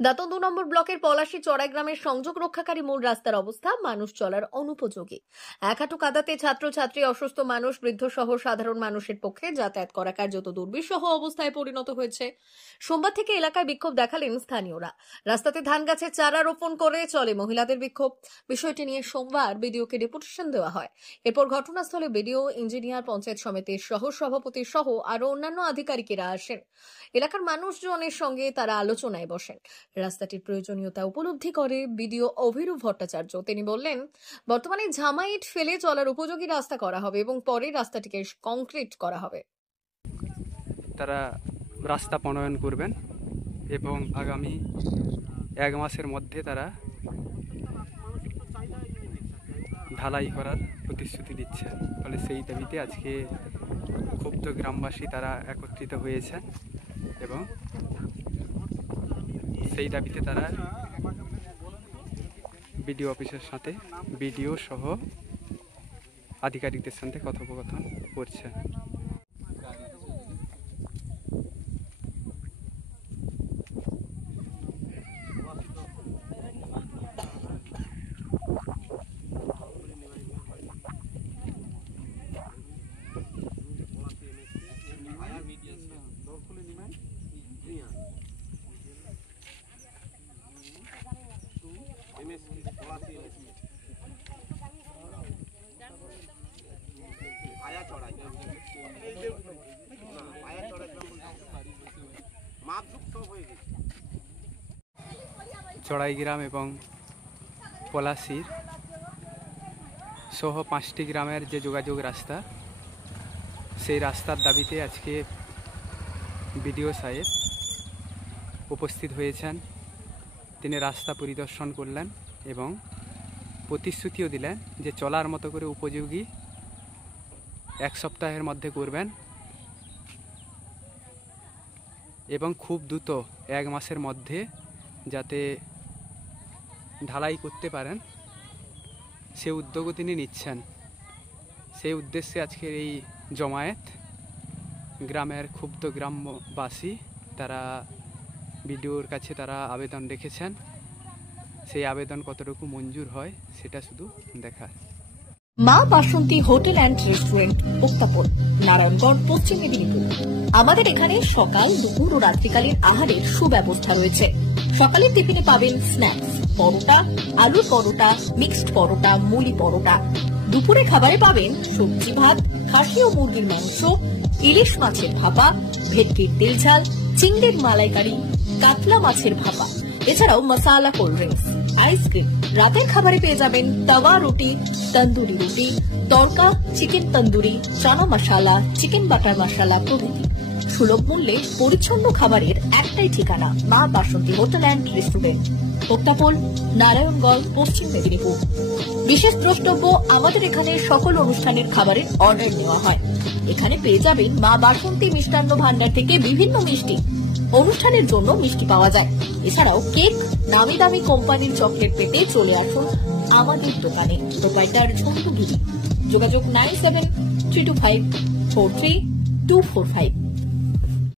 দাঁতন ২ নম্বর ব্লকের পলাশী চড়াই গ্রামের সংযোগ রক্ষাকারী মূল রাস্তার অবস্থা মানুষ চলার অনুপযোগী। এক হাঁটু কাদাতে ছাত্রছাত্রী, অসুস্থ মানুষ, বৃদ্ধ সহ সাধারণ মানুষের পক্ষে যাতায়াত করা কার্যত দুর্বিষহ অবস্থায় পরিণত হয়েছে। সোমবার থেকে এলাকায় বিক্ষোভ দেখালেন স্থানীয়রা। রাস্তাতে ধান গাছের চারা রোপণ করে চলে মহিলাদের বিক্ষোভ। বিষয়টি নিয়ে সোমবার বিডিওকে ডেপুটেশন দেওয়া হয়। এরপর ঘটনাস্থলে বিডিও, ইঞ্জিনিয়ার, পঞ্চায়েত সমিতির সহ সভাপতি সহ আরো অন্যান্য আধিকারিকেরা আসেন। এলাকার মানুষজনের সঙ্গে তারা আলোচনায় বসেন। রাস্তাটির প্রয়োজনীয়তা উপলব্ধি করে বিডিও অভিরূপ ভট্টাচার্য। তিনি বললেন, বর্তমানে ঝামাইট ফেলে চলার উপযোগী রাস্তা করা হবে এবং পরে রাস্তাটিকে কংক্রিট করা হবে। তারা রাস্তা প্রণয়ন করবেন এবং আগামী 1 মাসের মধ্যে তারা ঢালাই করার প্রতিশ্রুতি দিচ্ছে। ফলে সেই দাবিতে আজকে ক্ষুব্ধ গ্রামবাসী তারা একত্রিত হয়েছেন এবং সেই দাবিতে তারা বিডিও অফিসের সাথে, বিডিও সহ আধিকারিকদের সাথে কথোপকথন করছে। চড়াইগ্রাম এবং পলাশীর সহ 5টি গ্রামের যে যোগাযোগ রাস্তা, সেই রাস্তার দাবিতে আজকে বিডিও সাহেব উপস্থিত হয়েছেন। তিনি রাস্তা পরিদর্শন করলেন এবং প্রতিশ্রুতিও দিলেন যে চলার মতো করে উপযোগী 1 সপ্তাহের মধ্যে করবেন এবং খুব দ্রুত 1 মাসের মধ্যে যাতে ঢালাই করতে পারেন সে উদ্যোগও তিনি নিচ্ছেন। সেই উদ্দেশ্যে আজকের এই জমায়েত। গ্রামের ক্ষুব্ধ গ্রামবাসী তারা বিডিওর কাছে তারা আবেদন রেখেছেন। সেই আবেদন কতটুকু মঞ্জুর হয় সেটা শুধু দেখার। মা বাসন্তী হোটেল অ্যান্ড রেস্টুরেন্ট, উত্তাপন, নারায়ণগঞ্জ, পশ্চিম মেদিনীপুর। আমাদের এখানে সকাল, দুপুর ও রাত্রিকালীন আহারের সুব্যবস্থা রয়েছে। সকালের টিফিনে পাবেন স্ন্যাক্স, পরোটা, আলুর পরোটা, মিক্সড পরোটা, মুলি পরোটা। দুপুরে খাবারে পাবেন সবজি ভাত, খাসি ও মুরগির মাংস, ইলিশ মাছের ভাপা, ভেটকির তেল ঝাল, চিংড়ির মালাইকারি, কাতলা মাছের ভাপা, এছাড়াও মশালা কোল্ড ড্রিঙ্কস, আইসক্রিম। রাতের খাবারে পেয়ে যাবেন তাওয়া রুটি, তন্দুরি রুটি, তড়কা, চিকেন তন্দুরি, চানা মশালা, চিকেন বাটার মশালা প্রভৃতি। সুলভ মূল্যে পরিচ্ছন্ন খাবারের একটাই ঠিকানা, মা বাসন্তী হোটেল অ্যান্ড রেস্টুরেন্ট, উত্তাপন, নারায়ণগঞ্জ, পশ্চিম মেদিনীপুর। বিশেষ দ্রষ্টব্য, আমাদের এখানে সকল অনুষ্ঠানের খাবারের অর্ডার নেওয়া হয়। এখানে পেয়ে যাবেন মা বাসন্তী মিষ্টান্ন ভান্ডার থেকে বিভিন্ন মিষ্টি। অনুষ্ঠানের জন্য মিষ্টি পাওয়া যায়। এছাড়াও কেক, নামি দামি কোম্পানির চকলেট পেতে চলে আসুন আমাদের দোকানে। প্রোপাইটার ঝন্টু গিরি। যোগাযোগ 9732543245।